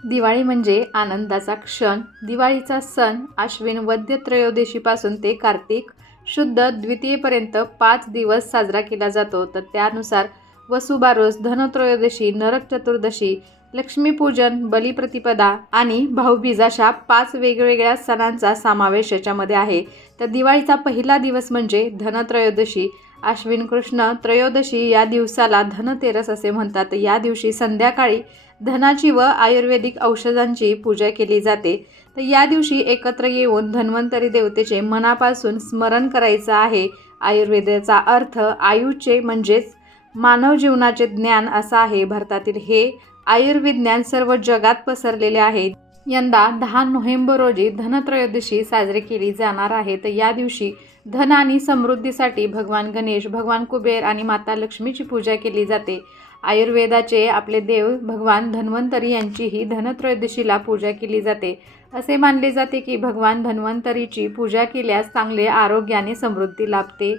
दिवाळी म्हणजे आनंदाचा क्षण. दिवाळीचा सण आश्विन वद्य त्रयोदशीपासून ते कार्तिक शुद्ध द्वितीयेपर्यंत 5 दिवस साजरा केला जातो. तर त्यानुसार वसुबारस, धनत्रयोदशी, नरक चतुर्दशी, लक्ष्मीपूजन, बलिप्रतिपदा आणि भाऊबीज अशा 5 वेगवेगळ्या सणांचा समावेश याच्यामध्ये आहे. तर दिवाळीचा पहिला दिवस म्हणजे धनत्रयोदशी. आश्विन कृष्ण त्रयोदशी या दिवसाला धनतेरस असे म्हणतात. या दिवशी संध्याकाळी धनाची व आयुर्वेदिक औषधांची पूजा केली जाते. तर या दिवशी एकत्र येऊन धन्वंतरी देवतेचे मनापासून स्मरण करायचं आहे. आयुर्वेदाचा अर्थ आयुचे म्हणजेच मानव जीवनाचे ज्ञान असा आहे. भारतातील हे आयुर्विज्ञान सर्व जगात पसरलेले आहे. यंदा 10 नोव्हेंबर रोजी धनत्रयोदशी साजरी केली जाणार आहे. तर या दिवशी धन आणि समृद्धीसाठी भगवान गणेश, भगवान कुबेर आणि माता लक्ष्मीची पूजा केली जाते. आयुर्वेदाचे आपले देव भगवान धन्वंतरी यांचीही धनत्रयोदशीला पूजा केली जाते. असे मानले जाते की भगवान धन्वंतरीची पूजा केल्यास चांगले आरोग्य आणि समृद्धी लाभते.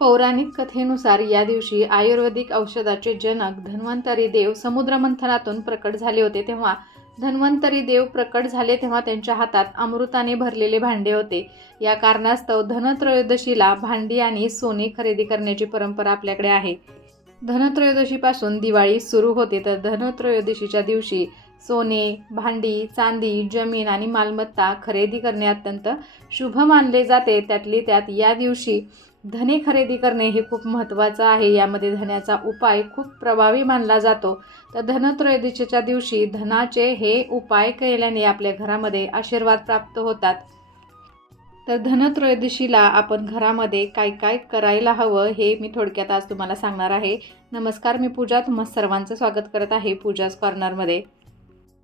पौराणिक कथेनुसार या दिवशी आयुर्वेदिक औषधाचे जनक धन्वंतरी देव समुद्रमंथनातून प्रकट झाले होते. तेव्हा धन्वंतरी देव प्रकट झाले तेव्हा त्यांच्या हातात अमृताने भरलेले भांडे होते. या कारणास्तव धनत्रयोदशीला भांडी आणि सोने खरेदी करण्याची परंपरा आपल्याकडे आहे. धनत्रयोदशीपासून दिवाळी सुरू होते. तर धनत्रयोदशीच्या दिवशी सोने, भांडी, चांदी, जमीन आणि मालमत्ता खरेदी करणे अत्यंत शुभ मानले जाते. त्यातली त्यात या दिवशी धने खरेदी करणे हे खूप महत्त्वाचं आहे. यामध्ये धन्याचा उपाय खूप प्रभावी मानला जातो. तर धनत्रयोदशीच्या दिवशी धनाचे हे उपाय केल्याने आपल्या घरामध्ये आशीर्वाद प्राप्त होतात. तर धनत्रयोदशीला आपण घरामध्ये काय काय करायला हवं हे मी थोडक्यात आज तुम्हाला सांगणार आहे. नमस्कार, मी पूजा, तुम्हा सर्वांचं स्वागत करत आहे पूजाज कॉर्नरमध्ये.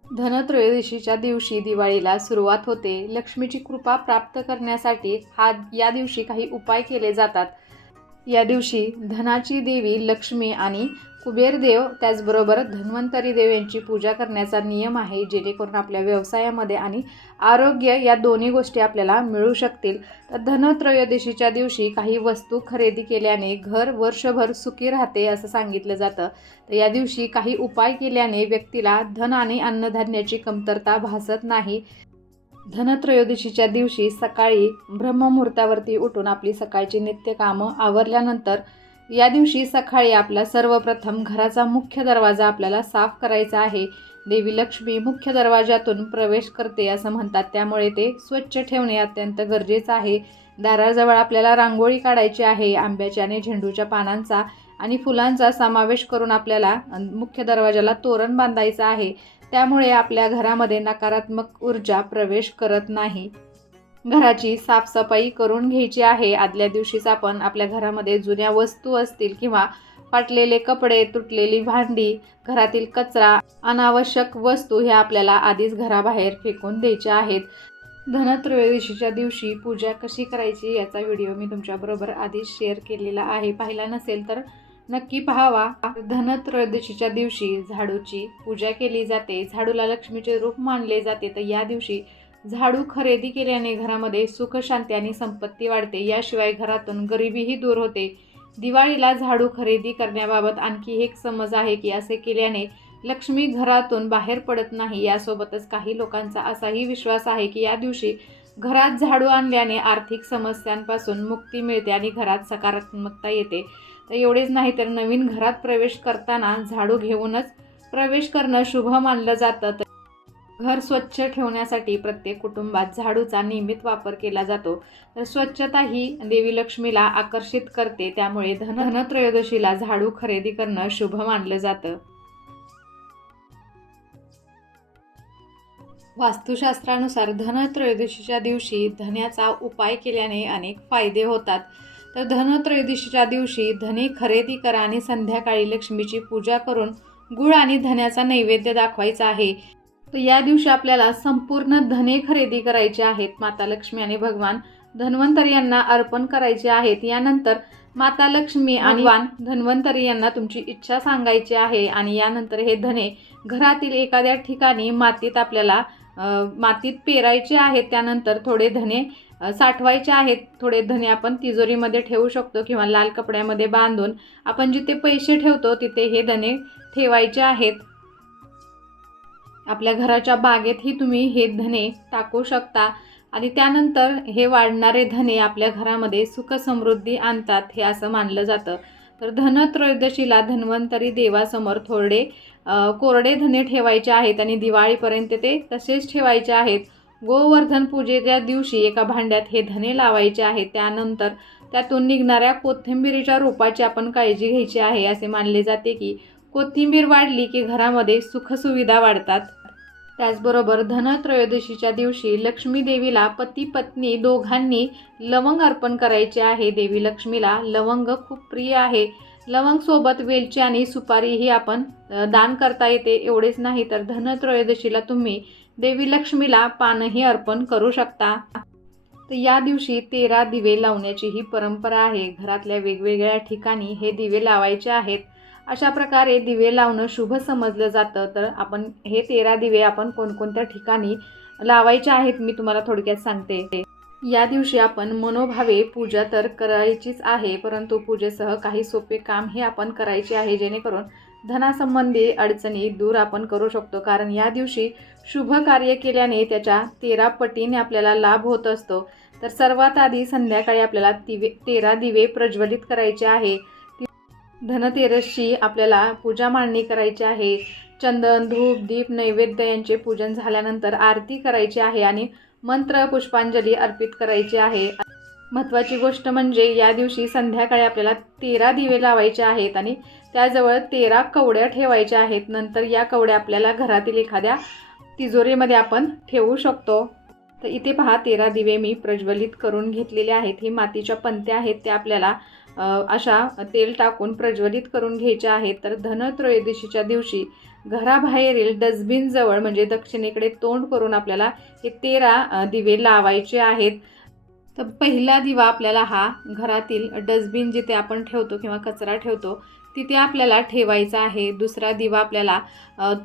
धनत्रयोदशीच्या दिवशी दिवाळीला सुरुवात होते. लक्ष्मीची कृपा प्राप्त करण्यासाठी या दिवशी काही उपाय केले जातात. या दिवशी धनाची देवी लक्ष्मी आणि कुबेरदेव त्याचबरोबर धन्वंतरी देव यांची पूजा करण्याचा नियम आहे, जेणेकरून आपल्या व्यवसायामध्ये आणि आरोग्य या दोन्ही गोष्टी आपल्याला मिळू शकतील. तर धनत्रयोदशीच्या दिवशी काही वस्तू खरेदी केल्याने घर वर्षभर सुखी राहते असं सांगितलं जातं. तर या दिवशी काही उपाय केल्याने व्यक्तीला धन आणि अन्नधान्याची कमतरता भासत नाही. धनत्रयोदशीच्या दिवशी सकाळी ब्रह्ममुहूर्तावरती उठून आपली सकाळची नित्यकामं आवरल्यानंतर या दिवशी सकाळी आपला सर्वप्रथम घराचा मुख्य दरवाजा आपल्याला साफ करायचा आहे. देवी लक्ष्मी मुख्य दरवाजातून प्रवेश करते असं म्हणतात, त्यामुळे ते स्वच्छ ठेवणे अत्यंत गरजेचं आहे. दाराजवळ आपल्याला रांगोळी काढायची आहे. आंब्याच्या आणि झेंडूच्या पानांचा आणि फुलांचा समावेश करून आपल्याला मुख्य दरवाजाला तोरण बांधायचं आहे. त्यामुळे आपल्या घरामध्ये नकारात्मक ऊर्जा प्रवेश करत नाही. घराची साफसफाई करून घ्यायची आहे. आदल्या दिवशीच आपण आपल्या घरामध्ये जुन्या वस्तू असतील किंवा फाटलेले कपडे, तुटलेली भांडी, घरातील कचरा, अनावश्यक वस्तू ह्या आपल्याला आधीच घराबाहेर फेकून द्यायच्या आहेत. धनत्रयोदशीच्या दिवशी पूजा कशी करायची याचा व्हिडिओ मी तुमच्याबरोबर आधीच शेअर केलेला आहे. पाहिला नसेल तर नक्की पाहावा. धनत्रयोदशीच्या दिवशी झाडूची पूजा केली जाते. झाडूला लक्ष्मीचे रूप मानले जाते. तर या दिवशी झाडू खरेदी केल्याने घरामध्ये सुख, शांती आणि संपत्ती वाढते. याशिवाय घरातून गरिबीही दूर होते. दिवाळीला झाडू खरेदी करण्याबाबत आणखी एक समज आहे की असे केल्याने लक्ष्मी घरातून बाहेर पडत नाही. यासोबतच काही लोकांचा असाही विश्वास आहे की या दिवशी घरात झाडू आणल्याने आर्थिक समस्यांपासून मुक्ती मिळते आणि घरात सकारात्मकता येते. तर एवढेच नाही तर नवीन घरात प्रवेश करताना झाडू घेऊनच प्रवेश करणं शुभ मानलं जातं. घर स्वच्छ ठेवण्यासाठी प्रत्येक कुटुंबात झाडूचा नियमित वापर केला जातो. तर स्वच्छता ही देवी लक्ष्मीला आकर्षित करते. त्यामुळे धनत्रयोदशीला झाडू खरेदी करणं शुभ मानलं जातं. वास्तुशास्त्रानुसार धनत्रयोदशीच्या दिवशी धन्याचा उपाय केल्याने अनेक फायदे होतात. तर धनत्रयोदशीच्या दिवशी धने खरेदी करा आणि संध्याकाळी लक्ष्मीची पूजा करून गुळ आणि धन्याचा नैवेद्य दाखवायचा आहे. तर या दिवशी आपल्याला संपूर्ण धने खरेदी करायचे आहेत. माता लक्ष्मी आणि भगवान धन्वंतरी यांना अर्पण करायचे आहेत. यानंतर माता लक्ष्मी आणि धन्वंतरी यांना तुमची इच्छा सांगायची आहे आणि यानंतर हे धने घरातील एखाद्या ठिकाणी मातीत पेरायचे आहेत. त्यानंतर थोडे धने साठवायचे आहेत. थोडे धने आपण तिजोरीमध्ये ठेवू शकतो किंवा लाल कपड्यामध्ये बांधून आपण जिथे पैसे ठेवतो तिथे हे धने ठेवायचे आहेत. आपल्या घराच्या बागेतही तुम्ही हे धने टाकू शकता आणि त्यानंतर हे वाढणारे धने आपल्या घरामध्ये सुख समृद्धी आणतात हे असं मानलं जातं. तर धनत्रयोदशीला धन्वंतरी देवासमोर थोडे कोरडे धने ठेवायचे आहेत आणि दिवाळीपर्यंत ते तसेच ठेवायचे आहेत. गोवर्धन पूजेच्या दिवशी एका भांड्यात हे धने लावायचे आहेत. त्यानंतर त्यातून निघणाऱ्या कोथिंबिरीच्या रोपाची आपण काळजी घ्यायची आहे. असे मानले जाते की कोथिंबीर वाढली की घरामध्ये सुखसुविधा वाढतात. त्याचबरोबर धनत्रयोदशीच्या दिवशी लक्ष्मी देवीला पती पत्नी दोघांनी लवंग अर्पण करायचे आहे. देवी लक्ष्मीला लवंग खूप प्रिय आहे. लवंग सोबत वेलची आणि सुपारीही आपण दान करता येते. एवढेच नाही तर धनत्रयोदशीला तुम्ही देवी लक्ष्मीला पानही अर्पण करू शकता. तर या दिवशी 13 दिवे लावण्याची ही परंपरा आहे. घरातल्या वेगवेगळ्या ठिकाणी हे दिवे लावायचे आहेत. अशा प्रकारे दिवे लावणं शुभ समजलं जातं. तर आपण हे 13 दिवे आपण कोणकोणत्या ठिकाणी लावायचे आहेत मी तुम्हाला थोडक्यात सांगते. या दिवशी आपण मनोभावे पूजा तर करायचीच आहे, परंतु पूजेसह काही सोपे काम हे आपण करायचे आहे, जेणेकरून धनासंबंधी अडचणी दूर आपण करू शकतो. कारण या दिवशी शुभ कार्य केल्याने त्याच्या 13 पटीने आपल्याला लाभ होत असतो. तर सर्वात आधी संध्याकाळी आपल्याला 13 दिवे प्रज्वलित करायचे आहे. धनतेरसची आपल्याला पूजा मांडणी करायची आहे. चंदन, धूप, दीप, नैवेद्य यांचे पूजन झाल्यानंतर आरती करायची आहे आणि मंत्र पुष्पांजली अर्पित करायची आहे. महत्त्वाची गोष्ट म्हणजे या दिवशी संध्याकाळी आपल्याला 13 दिवे लावायचे आहेत आणि त्याजवळ 13 कवड्या ठेवायच्या आहेत. नंतर या कवड्या आपल्याला घरातील एखाद्या तिजोरीमध्ये आपण ठेवू शकतो. तर इथे पहा 13 दिवे मी प्रज्वलित करून घेतलेले आहेत. ही मातीच्या पंत्या आहेत, त्या आपल्याला अशा तेल टाकून प्रज्वलित करून घ्यायच्या आहेत. तर धनत्रयोदशीच्या दिवशी घराबाहेरील डस्टबिनजवळ म्हणजे दक्षिणेकडे तोंड करून आपल्याला हे 13 दिवे लावायचे आहेत. तर पहिला दिवा आपल्याला हा घरातील डस्टबिन जिथे आपण ठेवतो किंवा कचरा ठेवतो तिथे आपल्याला ठेवायचा आहे. दुसरा दिवा आपल्याला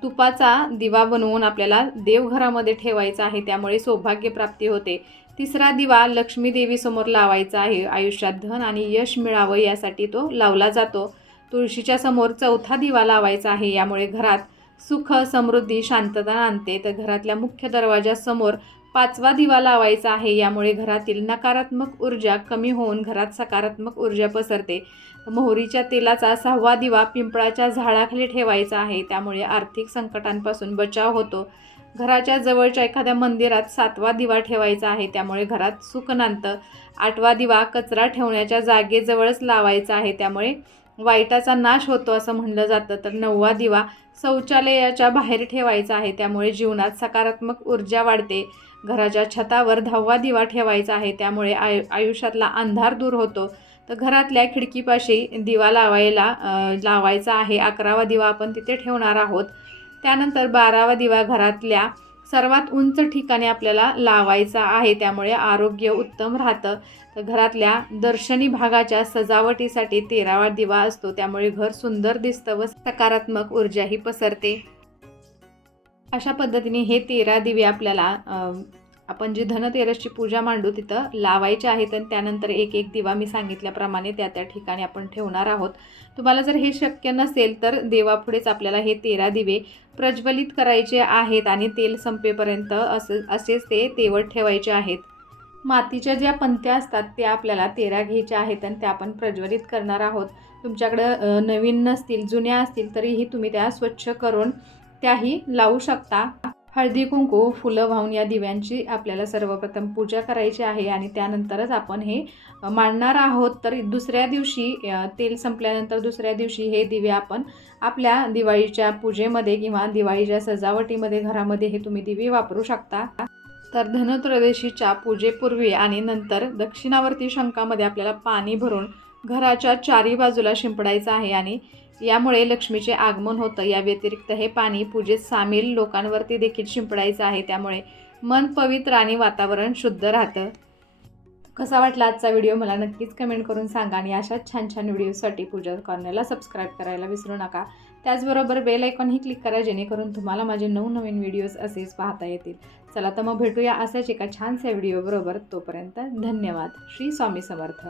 तुपाचा दिवा बनवून आपल्याला देवघरामध्ये ठेवायचा आहे, त्यामुळे सौभाग्य प्राप्ती होते. तिसरा दिवा लक्ष्मी देवीसमोर लावायचा आहे. आयुष्यात धन आणि यश मिळावं यासाठी तो लावला जातो. तुळशीच्या समोर चौथा दिवा लावायचा आहे, यामुळे घरात सुख समृद्धी शांतता आणते. तर घरातल्या मुख्य दरवाजासमोर 5वा दिवा लावायचा आहे, यामुळे घरातील नकारात्मक ऊर्जा कमी होऊन घरात सकारात्मक ऊर्जा पसरते. मोहरीच्या तेलाचा 6वा दिवा पिंपळाच्या झाडाखाली ठेवायचा आहे, त्यामुळे आर्थिक संकटांपासून बचाव होतो. घराच्या जवळच्या एखाद्या मंदिरात 7वा दिवा ठेवायचा आहे, त्यामुळे घरात सुख नांदतं. 8वा दिवा कचरा ठेवण्याच्या जागेजवळच लावायचा आहे, त्यामुळे वाईटाचा नाश होतो असं म्हणलं जातं. तर 9वा दिवा शौचालयाच्या बाहेर ठेवायचा आहे, त्यामुळे जीवनात सकारात्मक ऊर्जा वाढते. घराच्या छतावर 10वा दिवा ठेवायचा आहे, त्यामुळे आयुष्यातला अंधार दूर होतो. तर घरातल्या खिडकीपाशी दिवा लावायचा आहे. 11वा दिवा आपण तिथे ठेवणार आहोत. त्यानंतर 12वा दिवा घरातल्या सर्वात उंच ठिकाणी आपल्याला लावायचा आहे, त्यामुळे आरोग्य उत्तम राहतं. तर घरातल्या दर्शनी भागाच्या सजावटीसाठी 13वा दिवा असतो, त्यामुळे घर सुंदर दिसतं व सकारात्मक ऊर्जाही पसरते. अशा पद्धतीने हे 13 दिवे आपल्याला आपण जी धनतेरसची पूजा मांडू तिथं लावायचे आहेत आणि त्यानंतर एक एक दिवा मी सांगितल्याप्रमाणे त्या त्या ठिकाणी आपण ठेवणार आहोत. तुम्हाला जर हे शक्य नसेल तर देवापुढेच आपल्याला हे 13 दिवे प्रज्वलित करायचे आहेत आणि तेल संपेपर्यंत असेच ते तेवत ठेवायचे आहेत. मातीच्या ज्या पंत्या असतात त्या आपल्याला 13 घ्यायच्या आहेत आणि त्या आपण प्रज्वलित करणार आहोत. तुमच्याकडं नवीन नसतील, जुन्या असतील तरीही तुम्ही त्या स्वच्छ करून त्याही लावू शकता. हळदी कुंकू फुलं वाहून या दिव्यांची आपल्याला सर्वप्रथम पूजा करायची आहे आणि त्यानंतरच आपण हे मांडणार आहोत. तर दुसऱ्या दिवशी तेल संपल्यानंतर दुसऱ्या दिवशी हे दिवे आपण आपल्या दिवाळीच्या पूजेमध्ये किंवा दिवाळीच्या सजावटीमध्ये घरामध्ये हे तुम्ही दिवे वापरू शकता. तर धनत्रयोदशीच्या पूजेपूर्वी आणि नंतर दक्षिणावर्ती शंखामध्ये आपल्याला पाणी भरून घराच्या चारी बाजूला शिंपडायचं आहे आणि यामुळे लक्ष्मीचे आगमन होतं. या व्यतिरिक्त हे पाणी पूजेत सामील लोकांवरती देखील शिंपडायचं आहे, त्यामुळे मन पवित्र आणि वातावरण शुद्ध राहतं. कसा वाटला आजचा व्हिडिओ मला नक्कीच कमेंट करून सांगा आणि अशाच छान छान व्हिडिओसाठी पूजा कॉर्नरला सबस्क्राईब करायला विसरू नका. त्याचबरोबर बेल आयकॉनही क्लिक करा, जेणेकरून तुम्हाला माझे नवनवीन व्हिडिओज असेच पाहता येतील. चला तर मग भेटूया अशाच एका छानशा व्हिडिओबरोबर. तोपर्यंत धन्यवाद. श्री स्वामी समर्थ.